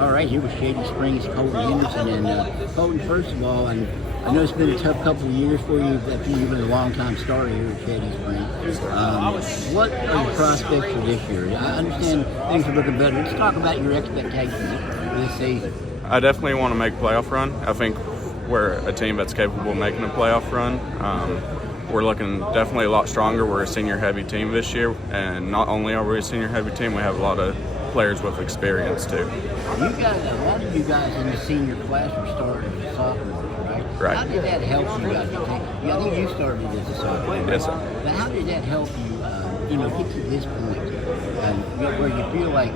All right, here with Shady Springs, Colton Henderson. And Colton, first of all, and I know it's been a tough couple of years for you. You've been a long-time starter here at Shady Springs. What are your prospects for this year? I understand things are looking better. Let's talk about your expectations for this season. I definitely want to make a playoff run. I think we're a team that's capable of making a playoff run. We're looking definitely a lot stronger. We're a senior-heavy team this year, and not only are we a senior-heavy team, we have a lot of players with experience too. You guys, a lot of you guys in the senior class are starting as sophomores, right? Right. How did that help you guys? I think you started as a sophomore. Yes, sir. But how did that help you, get to this point, where you feel like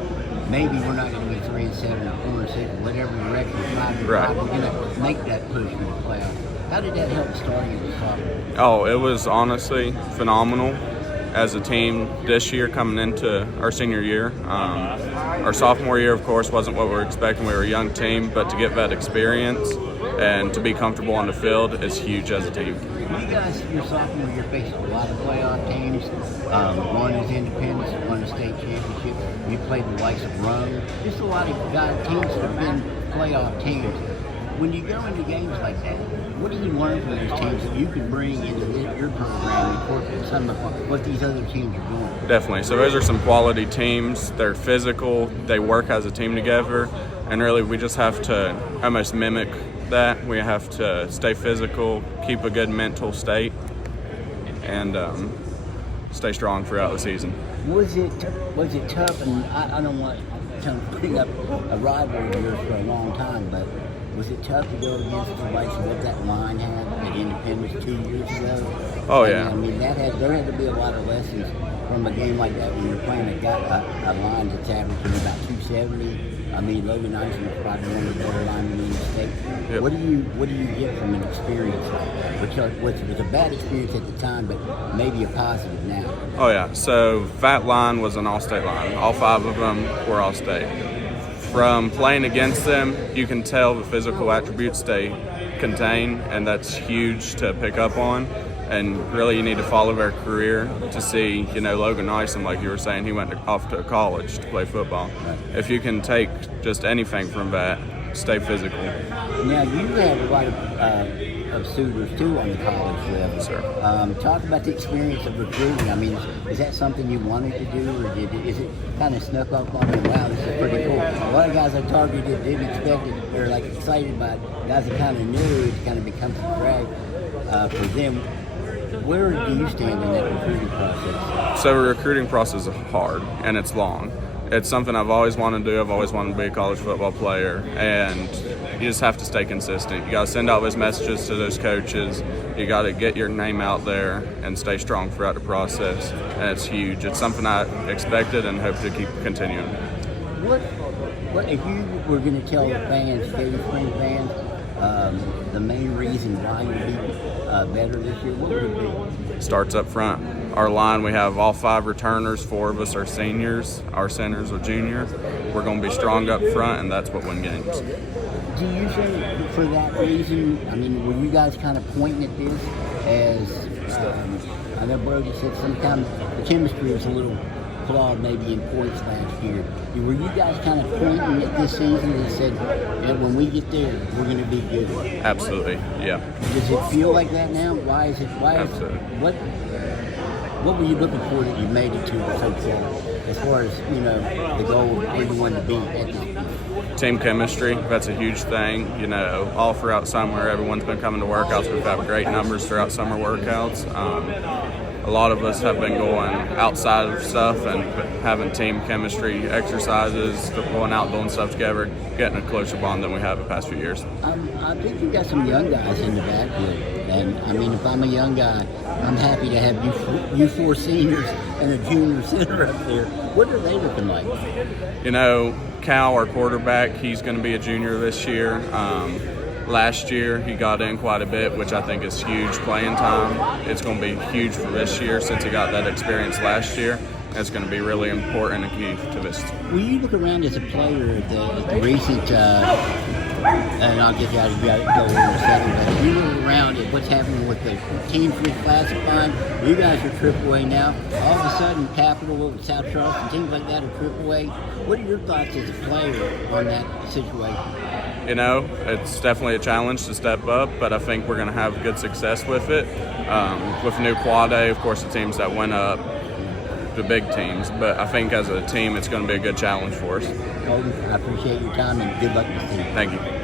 maybe we're not going to be 3-7 or 4-6, whatever the record is, Right. we're going to make that push for the playoffs. How did that help starting as a sophomore? Oh, it was honestly phenomenal as a team this year coming into our senior year. Our sophomore year, of course, wasn't what we were expecting. We were a young team, but to get that experience and to be comfortable on the field is huge as a team. You guys, your sophomore year, faced a lot of playoff teams. One is Independence, one is state championship. You played the likes of Rome. Just a lot of teams that have been playoff teams. When you go into games like that, what do you learn from those teams that you can bring into your program and incorporate some of what these other teams are doing? Definitely. So those are some quality teams. They're physical. They work as a team together. And really, we just have to almost mimic that. We have to stay physical, keep a good mental state, and stay strong throughout the season. Was it tough? And I don't want to bring up a rivalry of yours for a long time, but was it tough to go against the likes of what that line had at Independence 2 years ago? Oh, yeah. I mean, there had to be a lot of lessons from a game like that when you're playing a line that's averaging about 270. I mean, Logan Eisen was probably one of the better linemen in the state. Yep. What do you get from an experience like that? Which was a bad experience at the time, but maybe a positive now. Oh, yeah. So that line was an all-state line. All 5 of them were all-state. From playing against them, you can tell the physical attributes they contain, and that's huge to pick up on. And really, you need to follow their career to see, Logan Nysom, like you were saying, he went off to college to play football. Right. If you can take just anything from that, stay physical. Now, you have a lot of suitors, too, on the college level. Sure. Talk about the experience of recruiting. I mean, is that something you wanted to do, or is it kind of snuck up on you? Wow, this is pretty cool. A lot of guys I targeted didn't expect it. They're, excited about it. Guys that kind of knew it kind of becomes a drag for them. Where do you stand in that recruiting process? So the recruiting process is hard, and it's long. It's something I've always wanted to do. I've always wanted to be a college football player, and you just have to stay consistent. You got to send out those messages to those coaches. You got to get your name out there and stay strong throughout the process, and it's huge. It's something I expected and hope to keep continuing. What if you were going to tell the fans, Shady Springs fans, the main reason why you'll be better this year, what would it be? Starts up front. Our line, we have all 5 returners. 4 of us are seniors. Our centers are junior. We're going to be strong up front, and that's what wins games. Do you think for that reason, I mean, were you guys kind of pointing at this as, I know Brody said sometimes the chemistry was a little flawed maybe in points last year. Were you guys kind of pointing at this season and said, when we get there, we're going to be good? Absolutely, yeah. Does it feel like that now? Absolutely. What were you looking for that you made it to so far? As far as, the goal where you wanted to be at this point? Team chemistry, that's a huge thing. All throughout summer, everyone's been coming to workouts. We've had great numbers throughout summer workouts. A lot of us have been going outside of stuff and having team chemistry exercises, going out doing stuff together, getting a closer bond than we have the past few years. I think you got some young guys in the backfield, and I mean, if I'm a young guy, I'm happy to have you 4 seniors and a junior center up there. What are they looking like? Cal, our quarterback, he's going to be a junior this year. Last year, he got in quite a bit, which I think is huge playing time. It's going to be huge for this year since he got that experience last year. It's going to be really important and key to this. When you look around as a player at the recent and I'll get you out of go over in a second. But if you look around at what's happening with the teams reclassifying, you guys are AAA now. All of a sudden, Capital, South Charleston, teams like that are AAA. What are your thoughts as a player on that situation? You know, it's definitely a challenge to step up, but I think we're going to have good success with it. With new quad A, of course, the teams that went up, the big teams, but I think as a team, it's going to be a good challenge for us. Colton, I appreciate your time and good luck with the team. Thank you.